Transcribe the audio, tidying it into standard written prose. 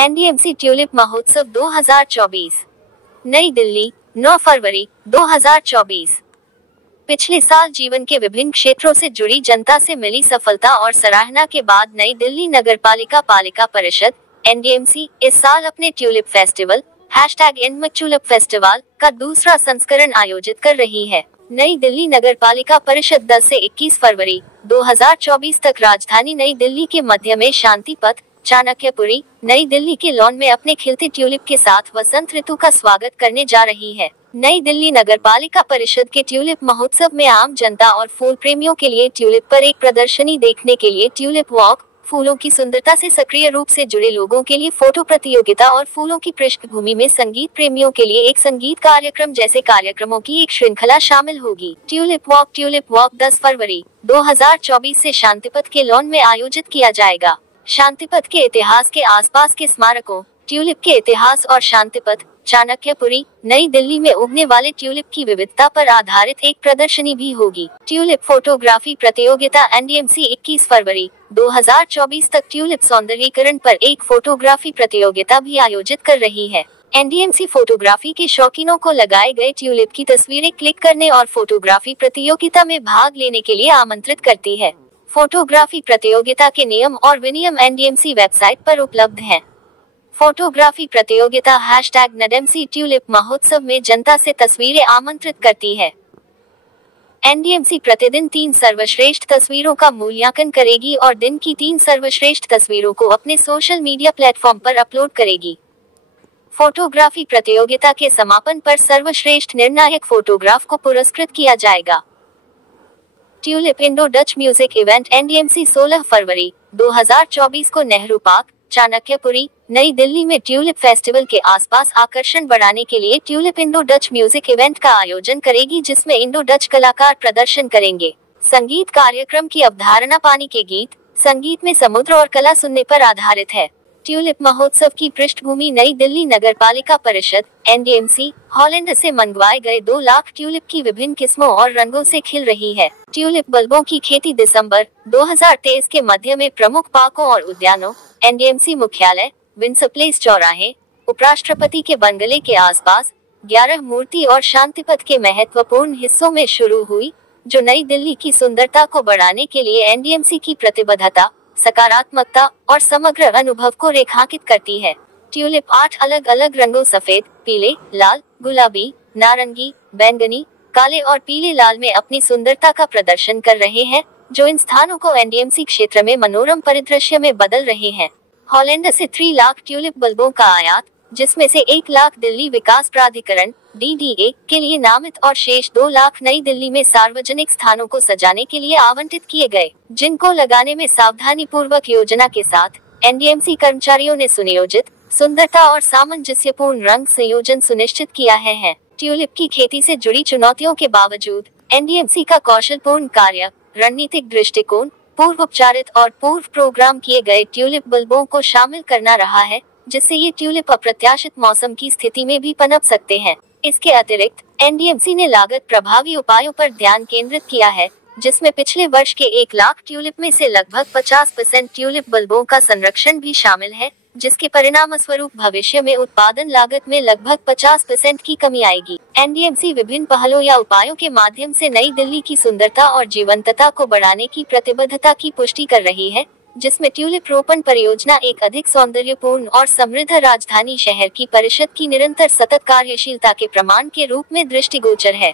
NDMC tulip महोत्सव 2024। नई दिल्ली, 9 फरवरी 2024। पिछले साल जीवन के विभिन्न क्षेत्रों से जुड़ी जनता से मिली सफलता और सराहना के बाद नई दिल्ली नगरपालिका पालिका परिषद एनडीएमसी इस साल अपने ट्यूलिप फेस्टिवल #InMaTulip फेस्टिवल का दूसरा संस्करण आयोजित कर रही है। नई दिल्ली नगरपालिका परिषद 10 से 21 फरवरी 2024 तक राजधानी नई दिल्ली के मध्य में शांति पथ, चाणक्यपुरी, नई दिल्ली के लॉन में अपने खिलते ट्यूलिप के साथ वसंत ऋतु का स्वागत करने जा रही है। नई दिल्ली नगरपालिका परिषद के ट्यूलिप महोत्सव में आम जनता और फूल प्रेमियों के लिए ट्यूलिप पर एक प्रदर्शनी देखने के लिए ट्यूलिप वॉक, फूलों की सुंदरता से सक्रिय रूप से जुड़े लोगों के लिए फोटो प्रतियोगिता और फूलों की पृष्ठभूमि में संगीत प्रेमियों के लिए एक संगीत कार्यक्रम जैसे कार्यक्रमों की एक श्रृंखला शामिल होगी। ट्यूलिप वॉक 10 फरवरी 2024 से शांतिपथ के लॉन में आयोजित किया जाएगा। शांतिपथ के इतिहास के आसपास के स्मारकों, ट्यूलिप के इतिहास और शांतिपथ, चाणक्यपुरी, नई दिल्ली में उगने वाले ट्यूलिप की विविधता पर आधारित एक प्रदर्शनी भी होगी। ट्यूलिप फोटोग्राफी प्रतियोगिता एनडीएमसी 21 फरवरी 2024 तक ट्यूलिप सौंदर्यीकरण पर एक फोटोग्राफी प्रतियोगिता भी आयोजित कर रही है। एनडीएमसी फोटोग्राफी के शौकीनों को लगाए गए ट्यूलिप की तस्वीरें क्लिक करने और फोटोग्राफी प्रतियोगिता में भाग लेने के लिए आमंत्रित करती है। फोटोग्राफी प्रतियोगिता के नियम और विनियम एनडीएमसी वेबसाइट पर उपलब्ध हैं। फोटोग्राफी प्रतियोगिता #NDMC ट्यूलिप महोत्सव में जनता से तस्वीरें आमंत्रित करती है। एनडीएमसी प्रतिदिन 3 सर्वश्रेष्ठ तस्वीरों का मूल्यांकन करेगी और दिन की 3 सर्वश्रेष्ठ तस्वीरों को अपने सोशल मीडिया प्लेटफॉर्म पर अपलोड करेगी। फोटोग्राफी प्रतियोगिता के समापन पर सर्वश्रेष्ठ निर्णायक फोटोग्राफ को पुरस्कृत किया जाएगा। Tulip Indo Dutch music event NDMC 16 फरवरी 2024 को नेहरू पार्क, चाणक्यपुरी, नई दिल्ली में ट्यूलिप फेस्टिवल के आसपास आकर्षण बढ़ाने के लिए tulip Indo Dutch music event का आयोजन करेगी, जिसमें इंडो डच कलाकार प्रदर्शन करेंगे। संगीत कार्यक्रम की अवधारणा पानी के गीत, संगीत में समुद्र और कला सुनने पर आधारित है। ट्यूलिप महोत्सव की पृष्ठभूमि नई दिल्ली नगरपालिका परिषद एनडीएमसी हॉलैंड से मंगवाए गए 2 लाख ट्यूलिप की विभिन्न किस्मों और रंगों से खिल रही है। ट्यूलिप बल्बों की खेती दिसंबर 2023 के मध्य में प्रमुख पार्कों और उद्यानों, एनडीएमसी मुख्यालय, विंसर प्लेस चौराहे, उपराष्ट्रपति के बंगले के आसपास, 11 मूर्ति और शांतिपथ के महत्वपूर्ण हिस्सों में शुरू हुई, जो नई दिल्ली की सुंदरता को बढ़ाने के लिए एनडीएमसी की प्रतिबद्धता, सकारात्मकता और समग्र अनुभव को रेखांकित करती है। ट्यूलिप 8 अलग अलग रंगों सफेद, पीले, लाल, गुलाबी, नारंगी, बैंगनी, काले और पीले लाल में अपनी सुंदरता का प्रदर्शन कर रहे हैं, जो इन स्थानों को एनडीएमसी क्षेत्र में मनोरम परिदृश्य में बदल रहे हैं। हॉलैंड से 3 लाख ट्यूलिप बल्बों का आयात, जिसमें से 1 लाख दिल्ली विकास प्राधिकरण DDA के लिए नामित और शेष 2 लाख नई दिल्ली में सार्वजनिक स्थानों को सजाने के लिए आवंटित किए गए, जिनको लगाने में सावधानी पूर्वक योजना के साथ एनडीएमसी कर्मचारियों ने सुनियोजित, सुंदरता और सामंजस्यपूर्ण रंग संयोजन सुनिश्चित किया है। ट्यूलिप की खेती से जुड़ी चुनौतियों के बावजूद एनडीएमसी का कौशलपूर्ण कार्य, रणनीतिक दृष्टिकोण, पूर्व उपचारित और पूर्व प्रोग्राम किए गए ट्यूलिप बल्बों को शामिल करना रहा है, जिससे ये ट्यूलिप अप्रत्याशित मौसम की स्थिति में भी पनप सकते हैं। इसके अतिरिक्त एनडीएमसी ने लागत प्रभावी उपायों पर ध्यान केंद्रित किया है, जिसमें पिछले वर्ष के 1 लाख ट्यूलिप में से लगभग 50% ट्यूलिप बल्बों का संरक्षण भी शामिल है, जिसके परिणाम स्वरूप भविष्य में उत्पादन लागत में लगभग 50% की कमी आएगी। एनडीएमसी विभिन्न पहलों या उपायों के माध्यम से नई दिल्ली की सुंदरता और जीवंतता को बढ़ाने की प्रतिबद्धता की पुष्टि कर रही है, जिसमें ट्यूलिप रोपण परियोजना एक अधिक सौंदर्यपूर्ण और समृद्ध राजधानी शहर की परिषद की निरंतर सतत कार्यशीलता के प्रमाण के रूप में दृष्टिगोचर है।